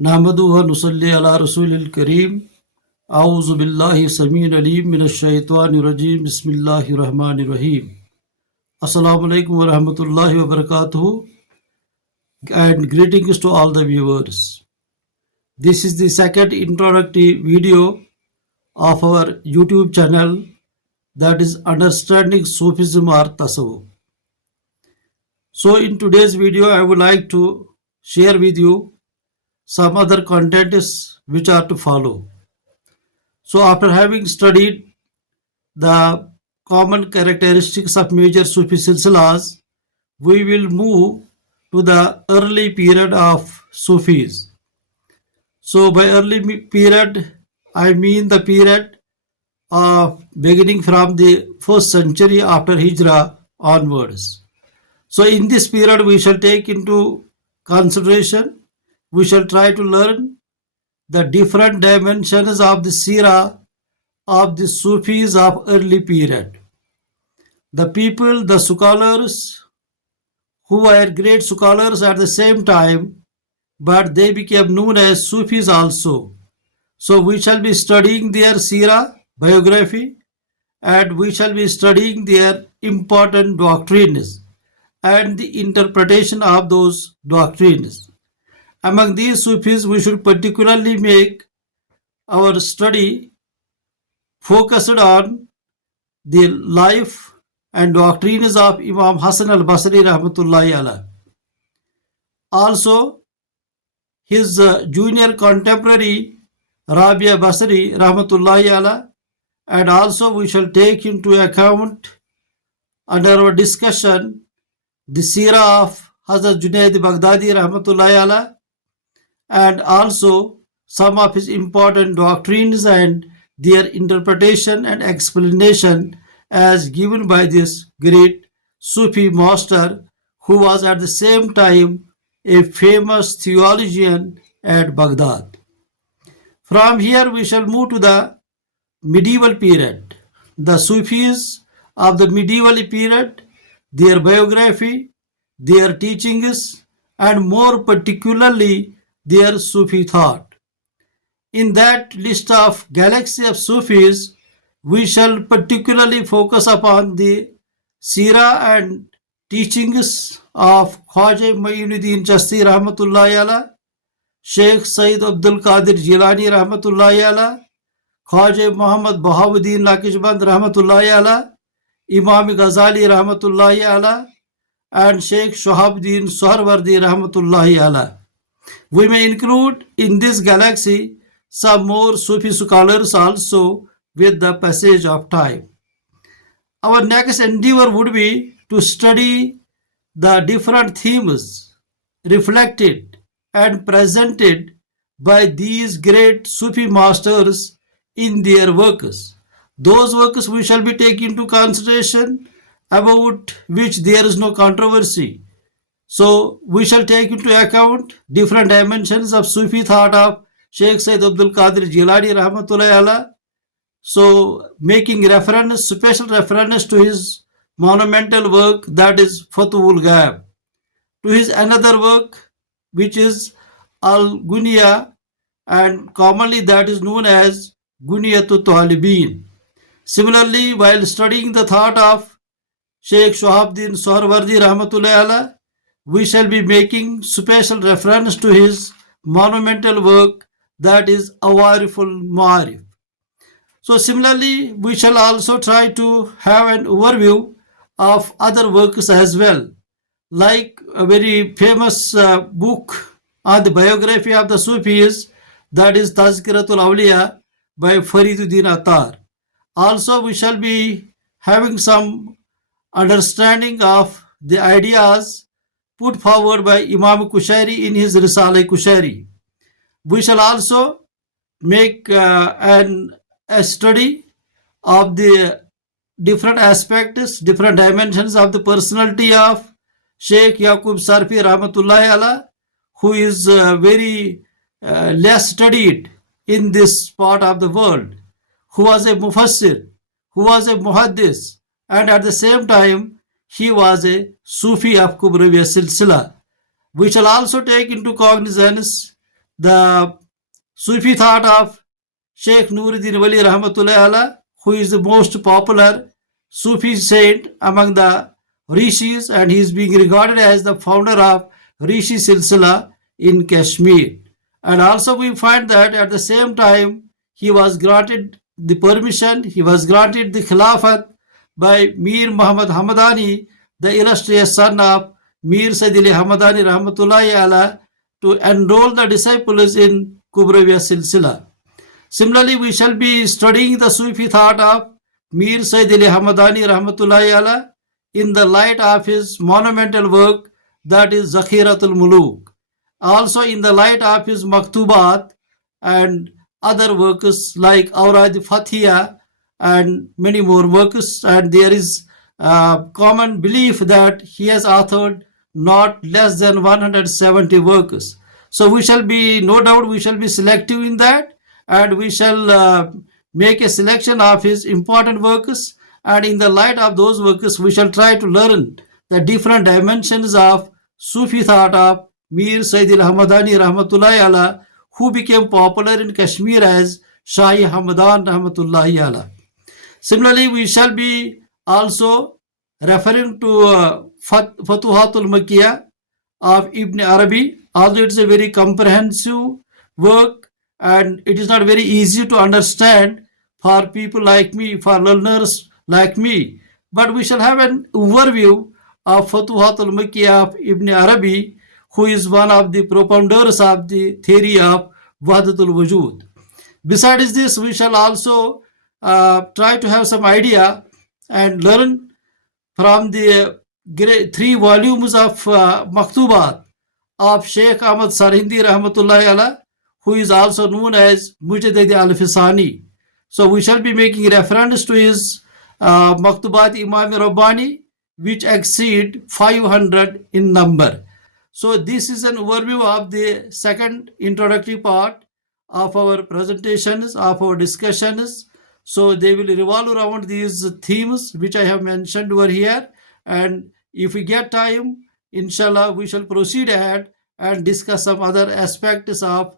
नहमदु व नुसल्ली अला रसूलिल करीम आऊज़ु बिल्लाहि समीउल अलीम मिनश शैतानिर रजीम बिस्मिल्लाहिर रहमानिर रहीम Assalamu alaikum wa rahmatullahi wa barakatuhu and greetings to all the viewers. This is the second introductory video of our YouTube channel, that is Understanding Sufism or Tasawwuf. So in today's video I would like to share with you some other contents which are to follow. So after having studied the common characteristics of major Sufi silsilas, we will move to the early period of Sufis. So by early period, I mean the period of beginning from the 1st century after Hijrah onwards. So in this period, we shall take into consideration, we shall try to learn the different dimensions of the Sirah of the Sufis of early period. The people, the scholars who were great scholars at the same time, but they became known as Sufis also. So we shall be studying their Sirah, biography, and we shall be studying their important doctrines and the interpretation of those doctrines. Among these Sufis, we should particularly make our study focused on the life and doctrines of Imam Hassan al-Basri rahmatullahi alayh. Also, his junior contemporary Rabia Basri rahmatullahi alayh, and also we shall take into account under our discussion the Sirah of Hazrat Junaid Baghdadi rahmatullahi alayh, and also some of his important doctrines and their interpretation and explanation as given by this great Sufi master who was at the same time a famous theologian at Baghdad. From here we shall move to the medieval period. The Sufis of the medieval period, their biography, their teachings, and more particularly their Sufi thought. In that list of galaxy of Sufis, we shall particularly focus upon the Sirah and teachings of Khwaja Muinuddin Chasti rahmatullahi alayh, Sheikh Sayyid Abdul Qadir Jilani rahmatullahi alayh, Khwaja Muhammad Bahauddin Naqshband rahmatullahi alayh, Imam Ghazali rahmatullahi alayh, and Sheikh Shahabuddin Suhrawardi rahmatullahi alayh. We may include in this galaxy some more Sufi scholars also with the passage of time. Our next endeavor would be to study the different themes reflected and presented by these great Sufi masters in their works. Those works we shall be taking into consideration, about which there is no controversy. So we shall take into account different dimensions of Sufi thought of Sheikh Sayyid Abdul Qadir Jilani rahmatullahi alayh. So making reference, special reference to his monumental work, that is Fathul Ghaib, to his another work which is Al-Gunya, and commonly that is known as Gunyatul Talibin. Similarly, while studying the thought of Sheikh Shahabuddin Suhrawardi rahmatullahi alayh, we shall be making special reference to his monumental work, that is Awariful Ma'arif. So similarly, we shall also try to have an overview of other works as well, like a very famous book on the biography of the Sufis, that is Tazkiratul Awliya by Fariduddin Attar. Also, we shall be having some understanding of the ideas put forward by Imam Kushairi in his Risale Kushairi. We shall also make a study of the different aspects, different dimensions of the personality of Sheikh Yaqub Sarfi rahmatullahi alayh, who is very less studied in this part of the world, who was a mufassir, who was a muhaddis, and at the same time he was a Sufi of Kubrawiya Silsila. We shall also take into cognizance the Sufi thought of Sheikh Nuruddin Wali Rahmatullahi Allah, who is the most popular Sufi saint among the Rishis, and he is being regarded as the founder of Rishi Silsila in Kashmir. And also we find that at the same time he was granted the permission, he was granted the Khilafat by Mir Muhammad Hamadani, the illustrious son of Mir Sayyid Ali Hamadani Rahmatullahi Allah, to enroll the disciples in Kubrawiya Silsila. Similarly, we shall be studying the Sufi thought of Mir Sayyid Ali Hamadani Rahmatullahi Allah in the light of his monumental work, that is Zakhiratul Muluk. Also in the light of his Maktubat and other works like Aurad Fathiya and many more works, and there is common belief that he has authored not less than 170 works. So we shall be, no doubt, we shall be selective in that, and we shall make a selection of his important works, and in the light of those works we shall try to learn the different dimensions of Sufi thought of Mir Sayyid al-Hamadani Rahmatullahi Allah, who became popular in Kashmir as Shahi Hamadan Rahmatullahi Allah. Similarly, we shall be also referring to Futuhatul Makkiyah of Ibn Arabi, although it's a very comprehensive work and it is not very easy to understand for people like me, for learners like me. But we shall have an overview of Futuhatul Makkiyah of Ibn Arabi, who is one of the propounders of the theory of Wahdatul Wujud. Besides this, we shall also try to have some idea and learn from the 3 volumes of Maktubat of Sheikh Ahmad Sarhindi Rahmatullahi Allah, who is also known as Mujaddid al-Fisani. So we shall be making reference to his Maktubat Imam Rabbani, which exceed 500 in number. So this is an overview of the second introductory part of our presentations, of our discussions. So they will revolve around these themes which I have mentioned over here. And if we get time, inshallah, we shall proceed ahead and discuss some other aspects of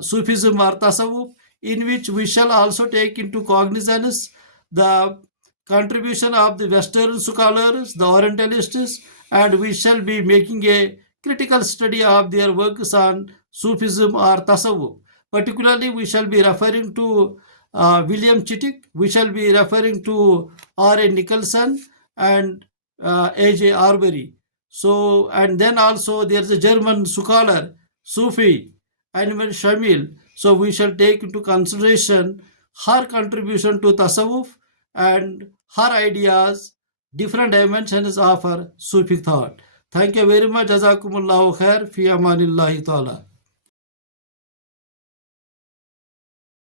Sufism or Tasawwuf, in which we shall also take into cognizance the contribution of the Western scholars, the Orientalists, and we shall be making a critical study of their works on Sufism or Tasawwuf. Particularly, we shall be referring to William Chittick, we shall be referring to R.A. Nicholson and A.J. Arbery. So, and then also there's a German scholar, Sufi, Animal Shamil. So we shall take into consideration her contribution to Tasawwuf and her ideas, different dimensions of her Sufi thought. Thank you very much. Jazakumullahu khair. Fi amanillahi ta'ala.